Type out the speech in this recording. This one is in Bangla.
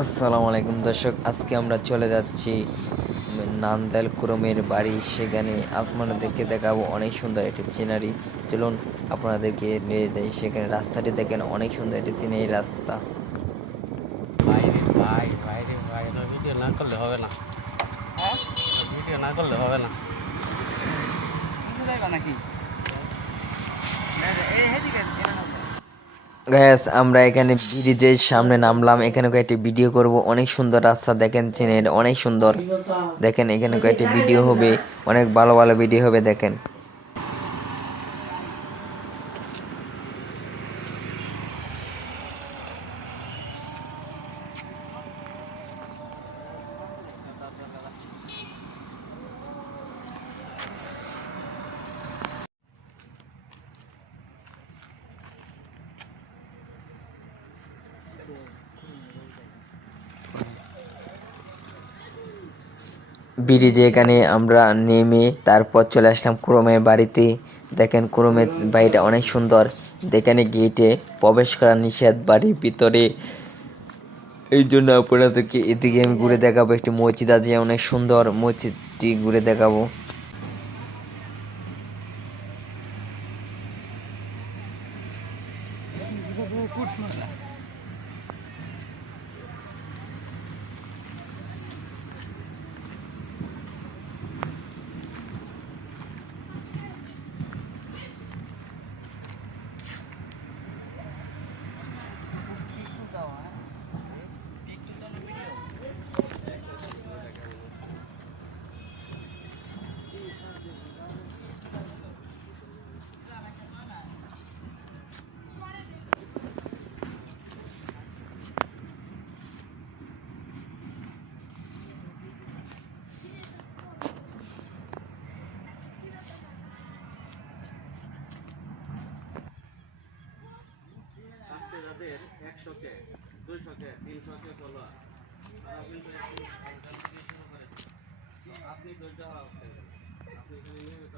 আসসালামু আলাইকুম দর্শক আজকে আমরা চলে যাচ্ছি নান্দাল কুরমের বাড়ি। সেখানে আপনাদেরকে দেখাবো অনেক সুন্দর একটি সিনারি। চলুন আপনাদেরকে নিয়ে যাই। সেখানে রাস্তাটি দেখেন অনেক সুন্দর একটি সিনারি রাস্তা। ভিডিও না করলে হবে না। ভিডিও না করলে হবে না। গ্যাস আমরা এখানে ব্রিজের সামনে নামলাম। এখানে কয়েকটি ভিডিও করব। অনেক সুন্দর রাস্তা দেখেন, চেনের অনেক সুন্দর। দেখেন, এখানে কয়েকটি ভিডিও হবে। অনেক ভালো ভালো ভিডিও হবে, দেখেন। ব্রিজে এখানে আমরা নেমে তারপর চলে আসলাম ক্রমের বাড়িতে। দেখেন ক্রমের বাড়িটা অনেক সুন্দর। যেখানে গেটে প্রবেশ করা নিষেধ বাড়ির ভিতরে। এই জন্য আপনাদেরকে এদিকে আমি ঘুরে দেখাবো একটি মসজিদ আছে অনেক সুন্দর মসজিদটি ঘুরে দেখাবো। যাদের একশোকে দুইশোকে তিনশোকে বলো আপনি ধৈর্য হওয়া। আপনি এখানে নিয়মিত